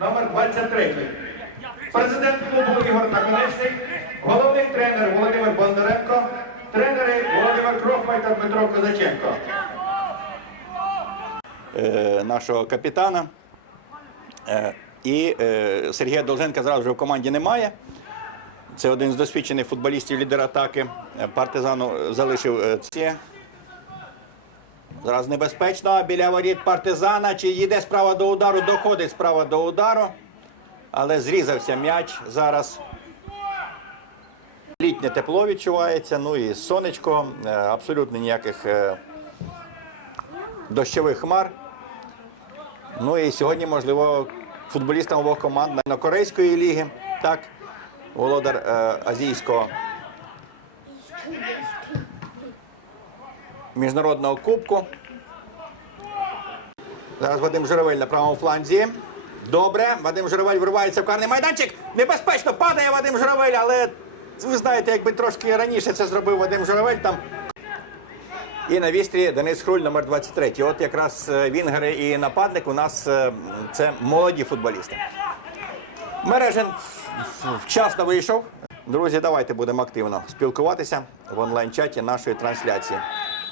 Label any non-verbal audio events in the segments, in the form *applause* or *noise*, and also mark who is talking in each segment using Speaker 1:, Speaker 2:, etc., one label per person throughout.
Speaker 1: номер 23. Президент клубу Ігор Наконечник, головний тренер Володимир Бондаренко, тренери Володимир Крохмай та Дмитро Козаченко.
Speaker 2: е, нашого капітана. Е, І е, Сергія Долженка зразу вже в команді немає. Це один з досвідчених футболістів лідер атаки. Партизану залишив це. Зараз небезпечно біля воріт партизана. Чи йде справа до удару, доходить справа до удару. Але зрізався м'яч зараз. Літнє тепло відчувається, ну і сонечко, е, абсолютно ніяких е, дощових хмар. Ну і сьогодні, можливо, футболістам обох команд на Корейської ліги, так, володар е, азійського міжнародного кубку. Зараз Вадим Журавель на правому фланзі. Добре, Вадим Журавель вривається в карний майданчик. Небезпечно падає Вадим Журавель, але ви знаєте, якби трошки раніше це зробив Вадим Журавель, там і на вістрі Денис Хруль, номер 23. От якраз е, Вінгери і нападник у нас е, це молоді футболісти. Мережин вчасно вийшов. Друзі, давайте будемо активно спілкуватися в онлайн-чаті нашої трансляції.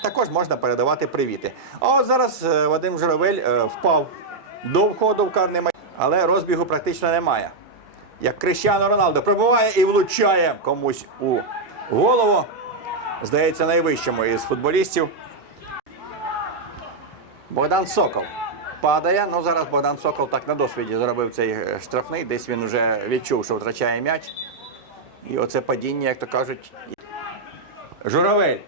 Speaker 2: Також можна передавати привіти. А от зараз е, Вадим Журавель е, впав до входу в карний майданчик, але розбігу практично немає. Як Крищано Роналдо пробиває і влучає комусь у голову здається, найвищому із футболістів. Богдан Сокол падає. Ну зараз Богдан Сокол так на досвіді зробив цей е, штрафний. Десь він вже відчув, що втрачає м'яч. І оце падіння, як то кажуть. Журавель.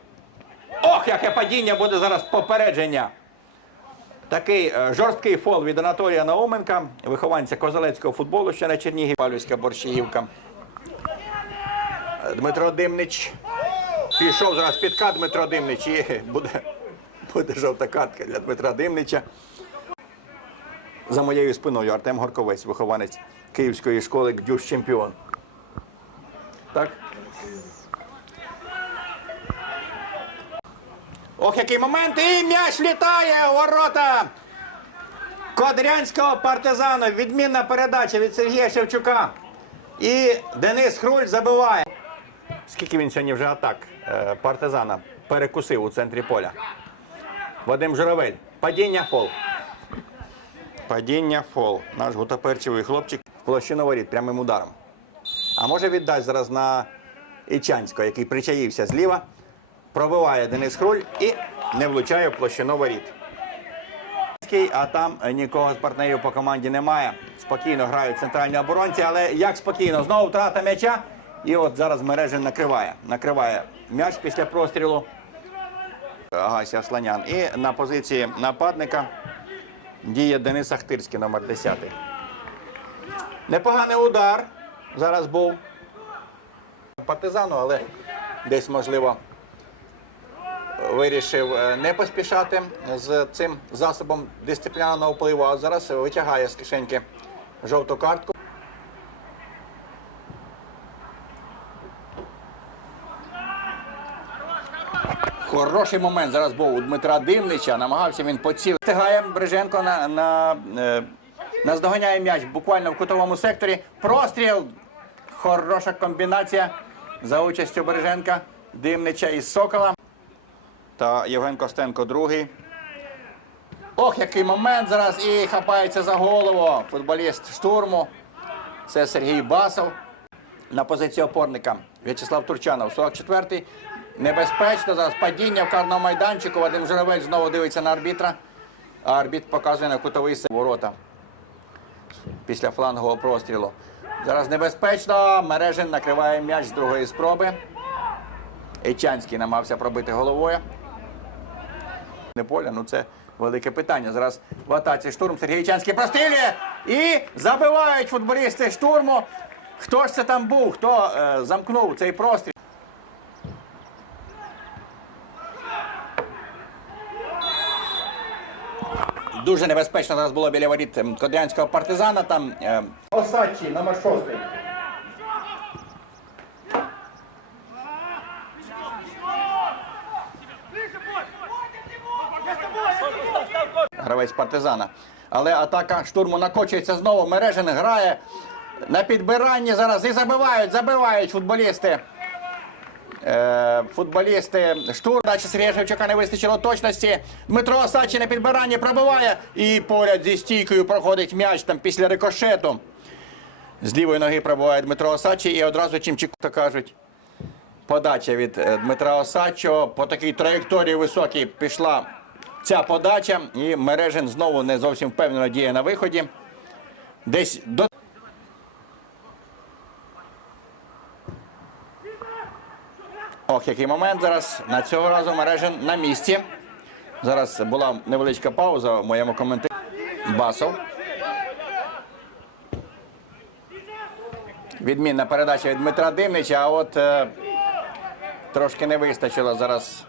Speaker 2: Яке падіння буде зараз попередження. Такий е, жорсткий фол від Анатолія Науменка, вихованця козалецького футболу, що на Чернігів, Павлівська Борщагівка. Е, Дмитро Димнич Пішов зараз підкат Дмитро Димнич і *laughs* буде, буде жовта картка для Дмитра Димнича. За моєю спиною Артем Горковець, вихованець Київської школи Гдюш чемпіон. Так? Ох, який момент! І м'яч влітає у ворота! Кодрянського партизану. Відмінна передача від Сергія Шевчука. І Денис Хруль забиває. Скільки він сьогодні вже атак е, партизана перекусив у центрі поля. Вадим Журавель. Падіння фол. Падіння фол. Наш гутоперчивий хлопчик площину воріт прямим ударом. А може віддасть зараз на Ічанського, який причаївся зліва. Пробиває Денис Хруль і не влучає в площину воріт. А там е, нікого з партнерів по команді немає. Спокійно грають центральні оборонці, але як спокійно? Знову втрата м'яча. І от зараз мережин накриває. Накриває м'яч після прострілу. Агася Сланян. І на позиції нападника діє Денис Ахтирський, номер 10. Непоганий удар зараз був партизану, але десь можливо вирішив е, не поспішати з цим засобом дисциплінарного впливу, а зараз витягає з кишеньки жовту картку. Хороший момент зараз був у Дмитра Димнича. Намагався він поцілити. Встигає Бриженко на, на, е, наздоганяє м'яч буквально в кутовому секторі. Простріл. Хороша комбінація за участю Береженка, Димнича із Сокола. Та Євген Костенко другий. Ох, який момент зараз і хапається за голову. Футболіст штурму. Це Сергій Басов. На позиції опорника В'ячеслав Турчанов, 44-й. Небезпечно зараз падіння в карному майданчику. Вадим Журавель знову дивиться на арбітра. А арбіт показує на кутовий ворота після флангового прострілу. Зараз небезпечно. Мережин накриває м'яч з другої спроби. Ечанський намагався пробити головою. Не поля, ну це велике питання. Зараз в атаці штурм Сергій Ічанський прострілює і забивають футболісти штурму. Хто ж це там був? Хто е, замкнув цей простріл? Дуже небезпечно зараз було біля воріт ем, Кодрянського партизана. Там е, Осадчий, номер шостий. Гравець партизана. Але атака штурму накочується знову. Мережин грає на підбиранні зараз і забивають, забивають футболісти. Е, футболісти штурм. Дачі Сергія Шевчука не вистачило точності. Дмитро Осадчий на підбиранні пробиває і поряд зі стійкою проходить м'яч там після рикошету. З лівої ноги пробиває Дмитро Осадчий і одразу Чимчик, то кажуть. Подача від е, Дмитра Осадчого. По такій траєкторії високій пішла ця подача. І Мережин знову не зовсім впевнено діє на виході. Десь до. Ох, який момент зараз. На цього разу Мережин на місці. Зараз була невеличка пауза в моєму коментарі. Басов. Відмінна передача від Дмитра Димнича, а от е, трошки не вистачило зараз.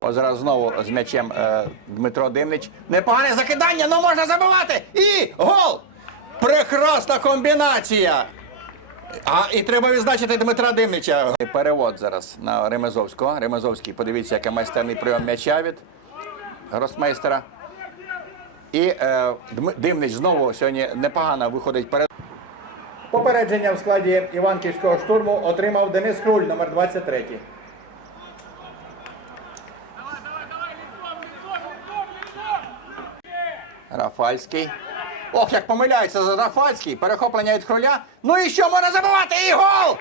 Speaker 2: О, зараз знову з м'ячем е, Дмитро Димнич. Непогане закидання, ну можна забивати! І гол! Прекрасна комбінація! А і треба відзначити Дмитра Димнича. Перевод зараз на Ремезовського. Ремезовський, подивіться, який майстерний прийом м'яча від гросмейстера. І е, Димнич знову сьогодні непогано виходить перед. Попередження в складі Іванківського штурму отримав Денис Круль, номер 23. Рафальський. Ох, як помиляється за Рафальський. Перехоплення від кроля. Ну і що можна забивати? І гол!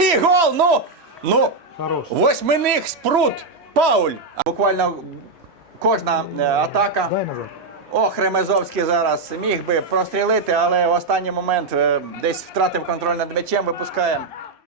Speaker 2: І гол! Ну! Ну!
Speaker 3: Хорош.
Speaker 2: Восьминих спрут! Пауль! Буквально кожна е, атака.
Speaker 3: Дай назад.
Speaker 2: Ох, Ремезовський зараз міг би прострілити, але в останній момент е, десь втратив контроль над м'ячем, випускає